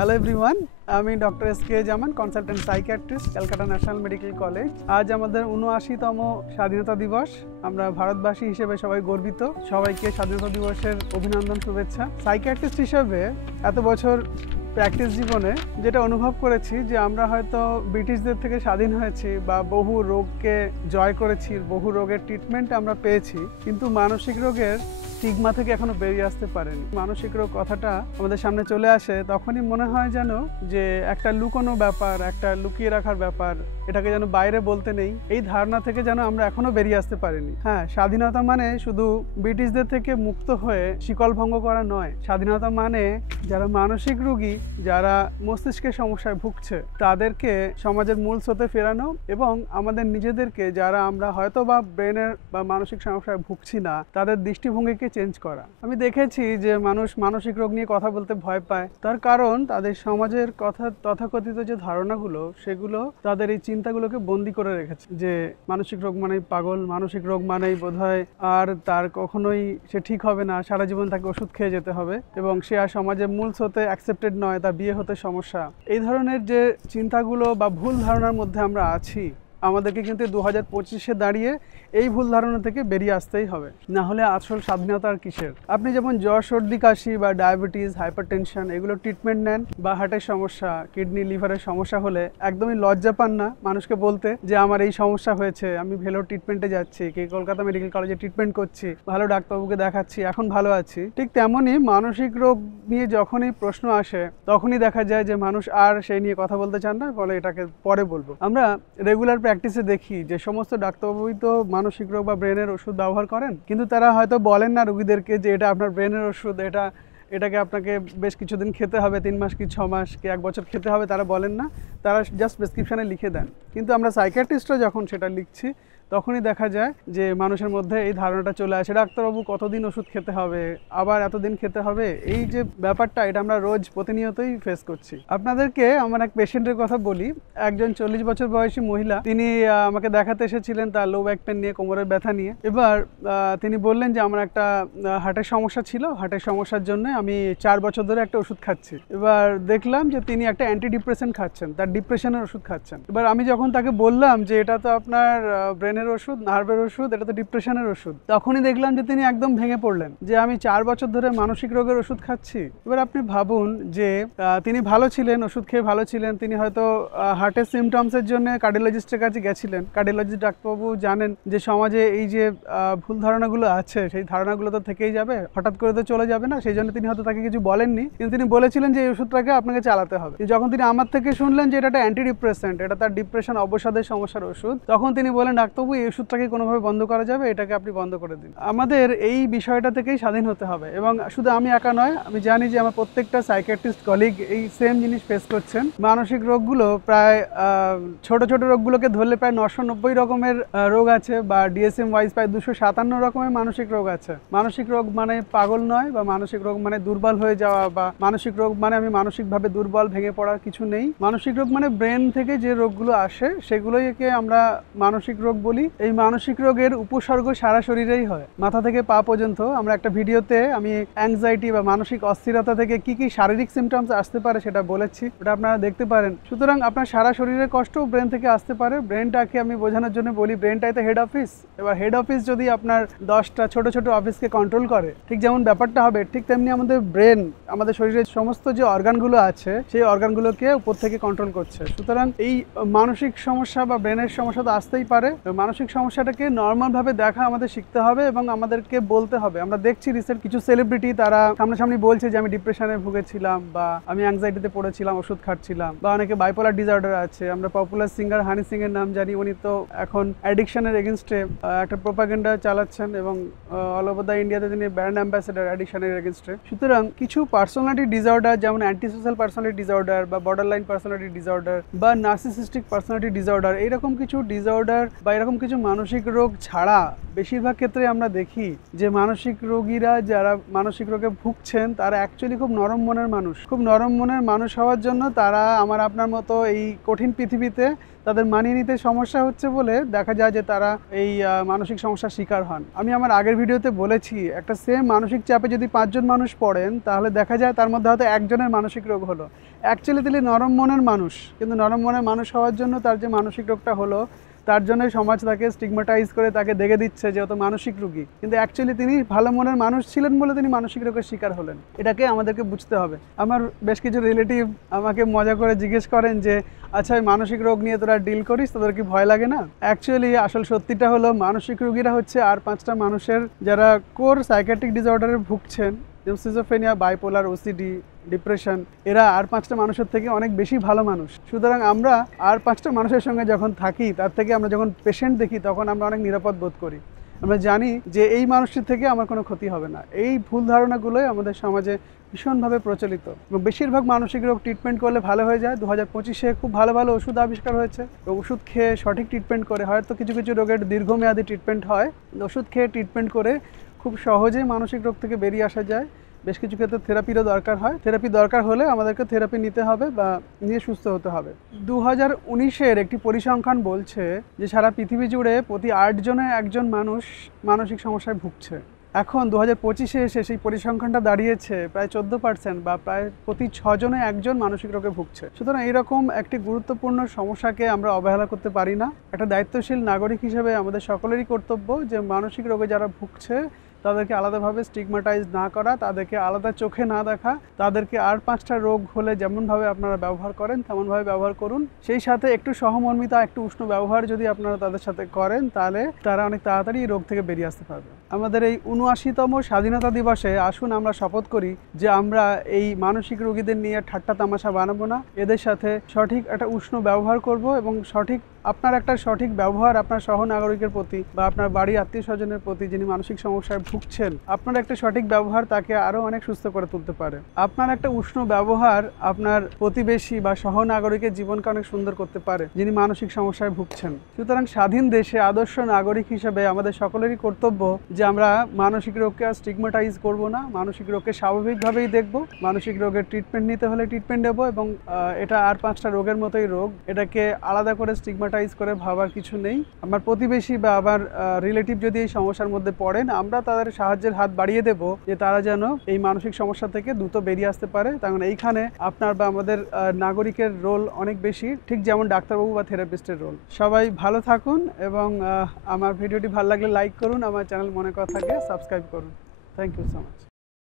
Hello everyone, আমি doctor S K Zaman, consultant psychiatrist, Calcutta National Medical College. আজ আমাদের ৭৯তম স্বাধীনতা দিবস। আমরা ভারতবাসী হিসেবে সবাই গর্বিত। সবাইকে স্বাধীনতা দিবসের অভিনন্দন, শুভেচ্ছা। সাইকিয়াট্রিস্ট হিসেবে এত বছর প্র্যাকটিস জীবনে যেটা অনুভব করেছি যে আমরা হয়তো ব্রিটিশদের থেকে স্বাধীন হয়েছি বা বহু রোগকে জয় করেছি, বহু রোগের ট্রিটমেন্ট আমরা পেয়েছি, কিন্তু মানসিক রোগের স্টিগমা থেকে এখনো বেরিয়ে আসতে পারেনি। মানসিক রোগ কথাটা আমাদের সামনে চলে আসে তখনই মনে হয় যেন যে একটা লুকোনো ব্যাপার, একটা লুকিয়ে রাখার ব্যাপার, এটাকে যেন বাইরে বলতে নেই, এই ধারণা থেকে যেন আমরা এখনো বেরিয়ে আসতে পারিনি। হ্যাঁ, স্বাধীনতা মানে শুধু ব্রিটিশদের থেকে মুক্ত হয়ে শিকল ভঙ্গ করা নয়। স্বাধীনতা মানে যারা মানসিক রোগী, যারা মস্তিষ্কের সমস্যায় ভুগছে, তাদেরকে সমাজের মূল স্রোতে ফেরানো এবং আমাদের নিজেদেরকে, যারা আমরা হয়তো বা ব্রেনের বা মানসিক সমস্যায় ভুগছি না, তাদের দৃষ্টিভঙ্গিকে চেঞ্জ করা। আমি দেখেছি যে মানুষ মানসিক রোগ নিয়ে কথা বলতে ভয় পায়, তার কারণ তাদের সমাজের কথা তথাকথিত যে ধারণাগুলো, সেগুলো তাদের এই চিন্তাগুলোকে বন্দি করে রেখেছে যে মানসিক রোগ মানেই পাগল, মানসিক রোগ মানেই বোধহয় আর তার কখনোই সে ঠিক হবে না, সারা জীবন তাকে ওষুধ খেয়ে যেতে হবে এবং সে আর সমাজের মূল স্রোতে অ্যাকসেপ্টেড নয়, তার বিয়ে হতে সমস্যা। এই ধরনের যে চিন্তাগুলো বা ভুল ধারণার মধ্যে আমরা আছি, আমাদেরকে কিন্তু 2025-এ দাঁড়িয়ে এই ভুল ধারণা থেকে বেরিয়ে আসতেই হবে, না হলে আসল স্বাধীনতা আর কিসের। আপনি যেমন জ্বর, সর্দি, কাশি বা ডায়াবেটিস, হাইপারটেনশন, এগুলো ট্রিটমেন্ট নেন, বা হার্টের সমস্যা, কিডনি, লিভারের সমস্যা হলে একদমই লজ্জা পান না মানুষকে বলতে যে আমার এই সমস্যা হয়েছে, আমি ভেলোর ট্রিটমেন্টে যাচ্ছি, কি কলকাতা মেডিকেল কলেজে ট্রিটমেন্ট করছি, ভালো ডাক্তারবাবুকে দেখাচ্ছি, এখন ভালো আছি। ঠিক তেমনই মানসিক রোগ নিয়ে যখনই প্রশ্ন আসে তখনই দেখা যায় যে মানুষ আর সেই নিয়ে কথা বলতে চান না, বলে এটাকে পরে বলবো। আমরা রেগুলার প্র্যাকটিসে দেখি যে সমস্ত ডাক্তারবাবুই তো মানসিক রোগ বা ব্রেনের ওষুধ ব্যবহার করেন, কিন্তু তারা হয়তো বলেন না রোগীদেরকে যে এটা আপনার ব্রেনের ওষুধ, এটাকে আপনাকে বেশ কিছুদিন খেতে হবে, 3 মাস কি 6 মাস কি 1 বছর খেতে হবে, তারা বলেন না, তারা জাস্ট প্রেসক্রিপশানে লিখে দেন। কিন্তু আমরা সাইকিয়াট্রিস্টরা যখন সেটা লিখছি তখনই দেখা যায় যে মানুষের মধ্যে এই ধারণাটা চলে আসে, ডাক্তারবাবু কতদিন ওষুধ খেতে হবে, আবার এতদিন খেতে হবে, এই যে ব্যাপারটা, এটা আমরা রোজ প্রতিনিয়তই ফেস করছি। আপনাদেরকে আমার এক পেশেন্টের কথা বলি। একজন 40 বছর বয়সী মহিলা, তিনি আমাকে দেখাতে এসেছিলেন তার লো ব্যাক পেন নিয়ে, কোমরের ব্যথা নিয়ে। এবার তিনি বললেন যে আমার একটা হার্টের সমস্যা ছিল, হার্টের সমস্যার জন্য আমি 4 বছর ধরে একটা ওষুধ খাচ্ছি। এবার দেখলাম যে তিনি একটা অ্যান্টি ডিপ্রেশন খাচ্ছেন, তার ডিপ্রেশনের ওষুধ খাচ্ছেন। এবার আমি যখন তাকে বললাম যে এটা তো আপনার ব্রেনের ওষুধ, নার্ভের ওষুধ, এটা তো ডিপ্রেশনের ওষুধ, তখনই দেখলাম যে তিনি একদম ভেঙে পড়লেন যে আমি 4 বছর ধরে মানসিক রোগের ওষুধ খাচ্ছি। এবার আপনি ভাবুন যে তিনি ভালো ছিলেন, ওষুধ খেয়ে ভালো ছিলেন, তিনি হয়তো হার্টের সিমটমসের জন্য কার্ডিওলজিস্টের কাছে গেছিলেন। কার্ডিওলজিস্ট ডাক্তারবাবু জানেন যে সমাজে এই যে ভুল ধারণাগুলো আছে, সেই ধারণাগুলো তো থেকেই যাবে, হঠাৎ করে তো চলে যাবে না, সেই জন্য তিনি হয়তো তাকে কিছু বলেননি, কিন্তু তিনি বলেছিলেন যে এই ওষুধটাকে আপনাকে চালাতে হবে। যখন তিনি আমার থেকে শুনলেন যে এটা একটা অ্যান্টি ডিপ্রেসেন্ট, এটা তার ডিপ্রেশন অবসাদের সমস্যার ওষুধ, তখন তিনি বলেন ডাক্তারবাবু এই ওষুধটাকে কোনোভাবে বন্ধ করা যাবে, এটাকে আপনি বন্ধ করে দিন। আমাদের এই বিষয়টা থেকেই স্বাধীন হতে হবে, এবং শুধু আমি একা নয়, আমি জানি যে আমার প্রত্যেকটা সাইকিয়াট্রিস্ট কলিগ এই সেম জিনিস ফেস করছেন। মানসিক রোগগুলো প্রায় ছোট ছোট রোগগুলোকে ধরলে প্রায় 990 রকমের রোগ আছে, বা ডিএসএম ওয়াইজ প্রায় 257 রকমের মানসিক রোগ আছে। মানসিক রোগ মানে পাগল নয়, বা মানসিক রোগ মানে দুর্বল হয়ে যাওয়া, বা মানসিক রোগ মানে আমি মানসিকভাবে দুর্বল, ভেঙে পড়ার কিছু নেই। মানসিক রোগ মানে ব্রেন থেকে যে রোগগুলো আসে সেগুলোকে আমরা মানসিক রোগ বলি। এই মানসিক রোগের উপসর্গ সারা শরীরেই হয়, মাথা থেকে পা পর্যন্ত। আমরা একটা ভিডিওতে আমি অ্যাংজাইটি বা মানসিক অস্থিরতা থেকে কি কি শারীরিক সিমটমস আসতে পারে সেটা বলেছি, ওটা আপনারা দেখতে পারেন। সুতরাং আপনার সারা শরীরের কষ্ট ব্রেন থেকে আসতে পারে। ব্রেনটাকে আমি বোঝানোর জন্য বলি, ব্রেনটাই তো হেড অফিস। এবার হেড অফিস যদি আপনার 10টা ছোট ছোট অফিসকে কন্ট্রোল করে, ঠিক যেমন ব্যাপারটা হবে, ঠিক তেমনি আমাদের ব্রেন আমাদের শরীরের সমস্ত যে অর্গানগুলো আছে সেই অর্গানগুলোকে উপর থেকে কন্ট্রোল করছে। সুতরাং এই মানসিক সমস্যা বা ব্রেনের সমস্যা তো আসতেই পারে। মানসিক সমস্যাটাকে নর্মালভাবে দেখা আমাদের শিখতে হবে এবং আমাদেরকে বলতে হবে। আমরা দেখছি রিসেন্ট কিছু সেলিব্রিটি তারা সামনাসামনি বলছে যে আমি ডিপ্রেশনে ভুগেছিলাম, বা আমি অ্যাংজাইটিতে পড়েছিলাম, ওষুধ খাচ্ছিলাম, বা অনেকে বাইপোলার ডিসঅর্ডার আছে। আমরা পপুলার সিঙ্গার হানি সিং এর নাম জানি, উনি তো এখন অ্যাডিকশনের এগেনস্টে একটা প্রোপাগান্ডা চালাচ্ছেন এবং অল ওভার দ্য ইন্ডিয়াতে তিনি ব্র্যান্ড অ্যাম্বাসেডার অ্যাডিকশনের এগেনস্টে। সুতরাং কিছু পার্সোনালিটি ডিসঅর্ডার, যেমন অ্যান্টিসোশ্যাল পার্সোনালিটি ডিসঅর্ডার বা বর্ডার লাইন পার্সোনালিটি ডিসঅর্ডার বা নার্সিসিস্টিক পার্সোনালিটি ডিসঅর্ডার, এইরকম কিছু ডিসঅর্ডার বা এরকম কিছু মানসিক রোগ ছাড়া বেশিরভাগ ক্ষেত্রে আমরা দেখি যে মানসিক রোগীরা যারা মানসিক রোগে ভুগছেন তারা অ্যাকচুয়ালি খুব নরম মনের মানুষ। খুব নরম মনের মানুষ হওয়ার জন্য তারা আমার আপনার মতো এই কঠিন পৃথিবীতে তাদের মানিয়ে নিতে সমস্যা হচ্ছে বলে দেখা যায় যে তারা এই মানসিক সমস্যার শিকার হন। আমি আমার আগের ভিডিওতে বলেছি একটা সেম মানসিক চাপে যদি 5 জন মানুষ পড়েন তাহলে দেখা যায় তার মধ্যে হয়তো একজনের মানসিক রোগ হলো। অ্যাকচুয়ালি তিনি নরম মনের মানুষ, কিন্তু নরম মনের মানুষ হওয়ার জন্য তার যে মানসিক রোগটা হলো তার জন্য সমাজ তাকে স্টিগমাটাইজ করে তাকে দেখে দিচ্ছে যে ও তো মানসিক রোগী, কিন্তু অ্যাকচুয়ালি তিনি ভালো মনের মানুষ ছিলেন বলে তিনি মানসিক রোগের শিকার হলেন। এটাকে আমাদেরকে বুঝতে হবে। আমার বেশ কিছু রিলেটিভ আমাকে মজা করে জিজ্ঞেস করেন যে আচ্ছা মানসিক রোগ নিয়ে তোরা ডিল করিস, তোদের কি ভয় লাগে না? অ্যাকচুয়ালি আসল সত্যিটা হলো মানসিক রোগীরা হচ্ছে আর 5টা মানুষের যারা কোর সাইকিয়াট্রিক ডিসঅর্ডারে ভুগছেন, যেমন সিজোফ্রেনিয়া, বাইপোলার, ওসিডি, ডিপ্রেশন, এরা আর 5টা মানুষের থেকে অনেক বেশি ভালো মানুষ। সুতরাং আমরা আর 5টা মানুষের সঙ্গে যখন থাকি তার থেকে আমরা যখন পেশেন্ট দেখি তখন আমরা অনেক নিরাপদ বোধ করি। আমরা জানি যে এই মানুষটির থেকে আমার কোনো ক্ষতি হবে না। এই ভুল ধারণাগুলোই আমাদের সমাজে ভীষণভাবে প্রচলিত এবং বেশিরভাগ মানসিক রোগ ট্রিটমেন্ট করলে ভালো হয়ে যায়। 2025-এ খুব ভালো ভালো ওষুধ আবিষ্কার হয়েছে। ওষুধ খেয়ে সঠিক ট্রিটমেন্ট করে, হয়তো কিছু কিছু রোগের দীর্ঘমেয়াদী ট্রিটমেন্ট হয়, ওষুধ খেয়ে ট্রিটমেন্ট করে খুব সহজেই মানসিক রোগ থেকে বেরিয়ে আসা যায়। বেশ কিছু ক্ষেত্রে থেরাপিরও দরকার হয়। থেরাপি দরকার হলে আমাদেরকে থেরাপি নিতে হবে বা নিয়ে সুস্থ হতে হবে। 2019-এর একটি পরিসংখ্যান বলছে যে সারা পৃথিবী জুড়ে প্রতি 8 জনে একজন মানুষ মানসিক সমস্যায় ভুগছে। এখন 2025-এ এসে সেই পরিসংখ্যানটা দাঁড়িয়েছে প্রায় 14%, বা প্রায় প্রতি 6 জনে একজন মানসিক রোগে ভুগছে। সুতরাং এইরকম একটি গুরুত্বপূর্ণ সমস্যাকে আমরা অবহেলা করতে পারি না। একটা দায়িত্বশীল নাগরিক হিসেবে আমাদের সকলেরই কর্তব্য যে মানসিক রোগে যারা ভুগছে তাদেরকে আলাদাভাবে স্টিগমাটাইজ না করা, তাদেরকে আলাদা চোখে না দেখা, তাদেরকে আর 5টা রোগ হলে যেমনভাবে আপনারা ব্যবহার করেন তেমনভাবে ব্যবহার করুন। সেই সাথে একটু সহমর্মিতা, একটু উষ্ণ ব্যবহার যদি আপনারা তাদের সাথে করেন তাহলে তারা অনেক তাড়াতাড়ি এই রোগ থেকে বেরিয়ে আসতে পারবে। আমাদের এই 79তম স্বাধীনতা দিবসে আসুন আমরা শপথ করি যে আমরা এই মানসিক রোগীদের নিয়ে ঠাট্টা তামাশা বানাবো না, এদের সাথে সঠিক একটা উষ্ণ ব্যবহার করব এবং সঠিক আপনার একটা সঠিক ব্যবহার আপনার সহনাগরিকের প্রতি বা আপনার বাড়ির আত্মীয় স্বজনের প্রতি যিনি মানসিক সমস্যায় ভুগছেন, আপনার একটা সঠিক ব্যবহার তাকে আরও অনেক সুস্থ করে তুলতে পারে। আপনার একটা উষ্ণ ব্যবহার আপনার প্রতিবেশী বা সহনাগরিকের জীবনকে অনেক সুন্দর করতে পারে যিনি মানসিক সমস্যায় ভুগছেন। সুতরাং স্বাধীন দেশে আদর্শ নাগরিক হিসেবে আমাদের সকলেরই কর্তব্য যে আমরা মানসিক রোগকে আর স্টিগমাটাইজ করব না, মানসিক রোগকে স্বাভাবিকভাবেই দেখব, মানসিক রোগের ট্রিটমেন্ট নিতে হলে ট্রিটমেন্ট দেবো এবং এটা আর 5টা রোগের মতোই রোগ, এটাকে আলাদা করে স্টিগমাটাইজ করে ভাবার কিছু নেই। আমার প্রতিবেশী বা আমার রিলেটিভ যদি এই সমস্যার মধ্যে পড়েন আমরা তাদের সাহায্যের হাত বাড়িয়ে দেব যে তারা যেন এই মানসিক সমস্যা থেকে দ্রুত বেরিয়ে আসতে পারে। কারণ এইখানে আপনার বা আমাদের নাগরিকের রোল অনেক বেশি, ঠিক যেমন ডাক্তারবাবু বা থেরাপিস্টের রোল। সবাই ভালো থাকুন এবং আমার ভিডিওটি ভালো লাগলে লাইক করুন, আমার চ্যানেল মনে কথা থাকে সাবস্ক্রাইব করুন। Thank you so much.